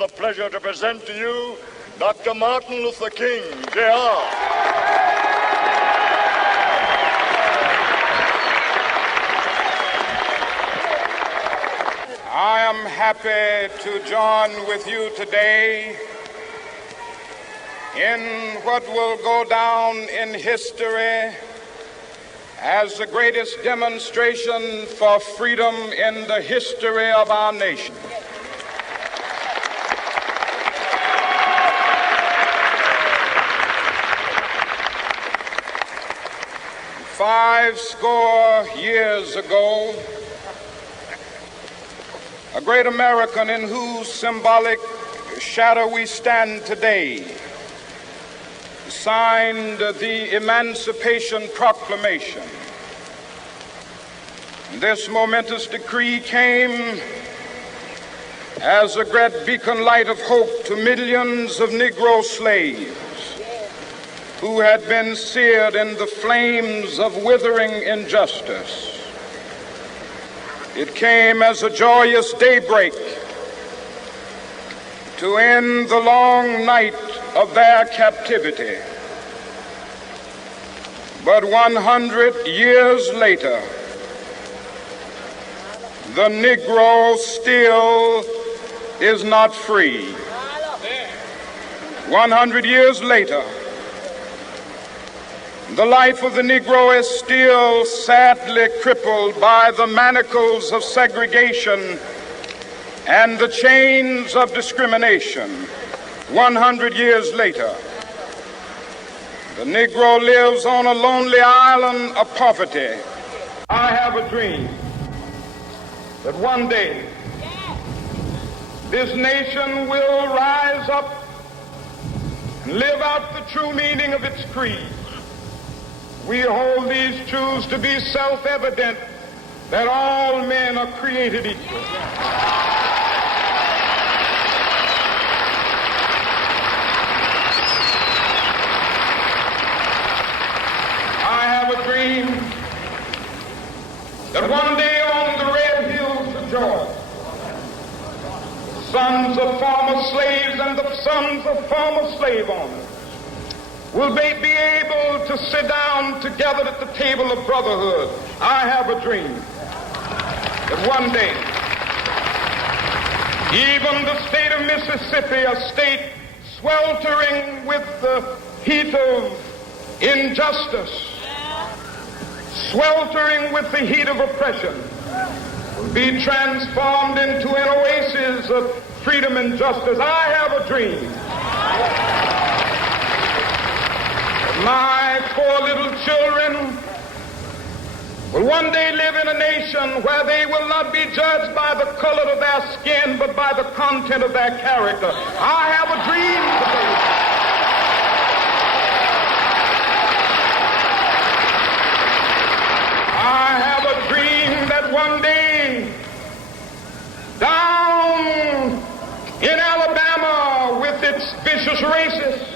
the pleasure to present to you Dr. Martin Luther King, Jr. I am happy to join with you today in what will go down in history as the greatest demonstration for freedom in the history of our nation. Five score years ago, a great American in whose symbolic shadow we stand today signed the Emancipation Proclamation. This momentous decree came as a great beacon light of hope to millions of Negro slaves who had been seared in the flames of withering injustice. It came as a joyous daybreak to end the long night of their captivity. But 100 years later, the Negro still is not free. 100 years later, the life of the Negro is still sadly crippled by the manacles of segregation and the chains of discrimination. 100 years later, the Negro lives on a lonely island of poverty. I have a dream that one day this nation will rise up and live out the true meaning of its creed. We hold these truths to be self-evident, that all men are created equal. I have a dream that one day on the red hills of Georgia, the sons of former slaves and the sons of former slave owners will they be able to sit down together at the table of brotherhood. I have a dream that one day, even the state of Mississippi, a state sweltering with the heat of injustice, sweltering with the heat of oppression, will be transformed into an oasis of freedom and justice. I have a dream. My four little children will one day live in a nation where they will not be judged by the color of their skin, but by the content of their character. I have a dream today. I have a dream that one day, down in Alabama with its vicious racists,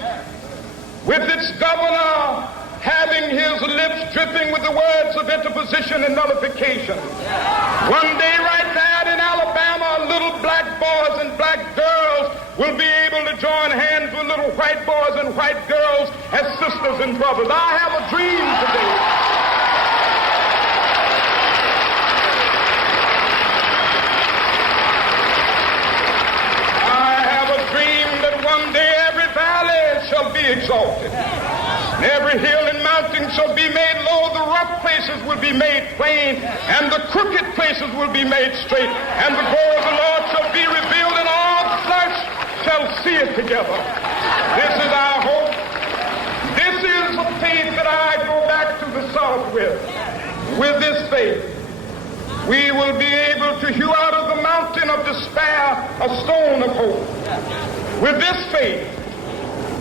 with its governor having his lips dripping with the words of interposition and nullification. One day right there in Alabama, little black boys and black girls will be able to join hands with little white boys and white girls as sisters and brothers. I have a dream today. I have a dream that one day every valley shall be exalted, and every hill and mountain shall be made low. The rough places will be made plain, and the crooked places will be made straight, and the glory of the Lord shall be revealed, and all flesh shall see it together. This is our hope. This is the faith that I go back to the South with. With this faith, we will be able to hew out of the mountain of despair a stone of hope. With this faith,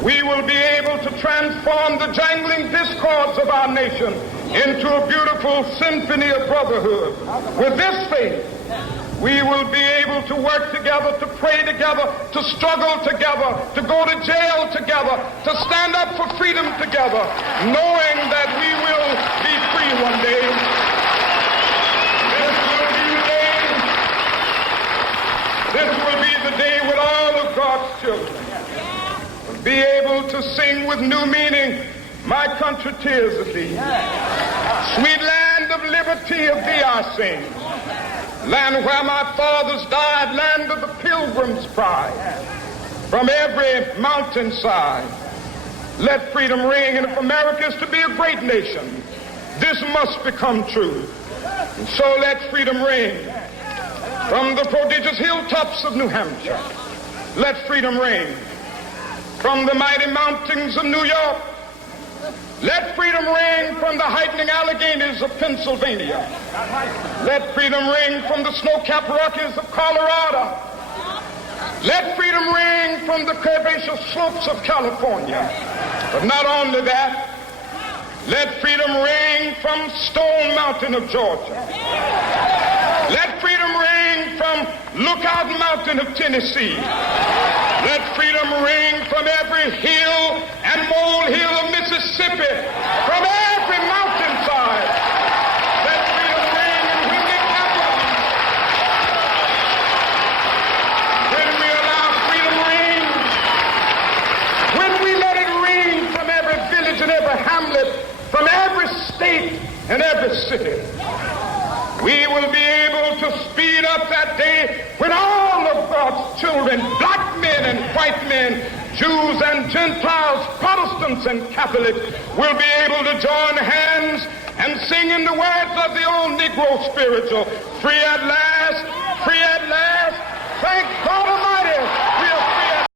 we will be able to transform the jangling discords of our nation into a beautiful symphony of brotherhood. With this faith, we will be able to work together, to pray together, to struggle together, to go to jail together, to stand up for freedom together, knowing that we will be free one day. This will be the day when all of God to sing with new meaning, my country, tears of thee. Sweet land of liberty, of thee I sing. Land where my fathers died, land of the pilgrim's pride. From every mountainside, let freedom ring. And if America is to be a great nation, this must become true. And so let freedom ring. From the prodigious hilltops of New Hampshire, let freedom ring. From the mighty mountains of New York, let freedom ring. From the heightening Alleghenies of Pennsylvania, let freedom ring. From the snow-capped Rockies of Colorado, let freedom ring. From the curvaceous slopes of California. But not only that, let freedom ring from Stone Mountain of Georgia. Let freedom ring from Lookout Mountain of Tennessee. Let freedom ring from every hill and molehill of Mississippi, from every mountainside. Let freedom ring, and when it happens, when we allow freedom ring, when we let it ring from every village and every hamlet, from every state and every city, we will be able to speed up that day when all of God's children, black men and white men, Jews and Gentiles, Protestants and Catholics, will be able to join hands and sing in the words of the old Negro spiritual, free at last, thank God.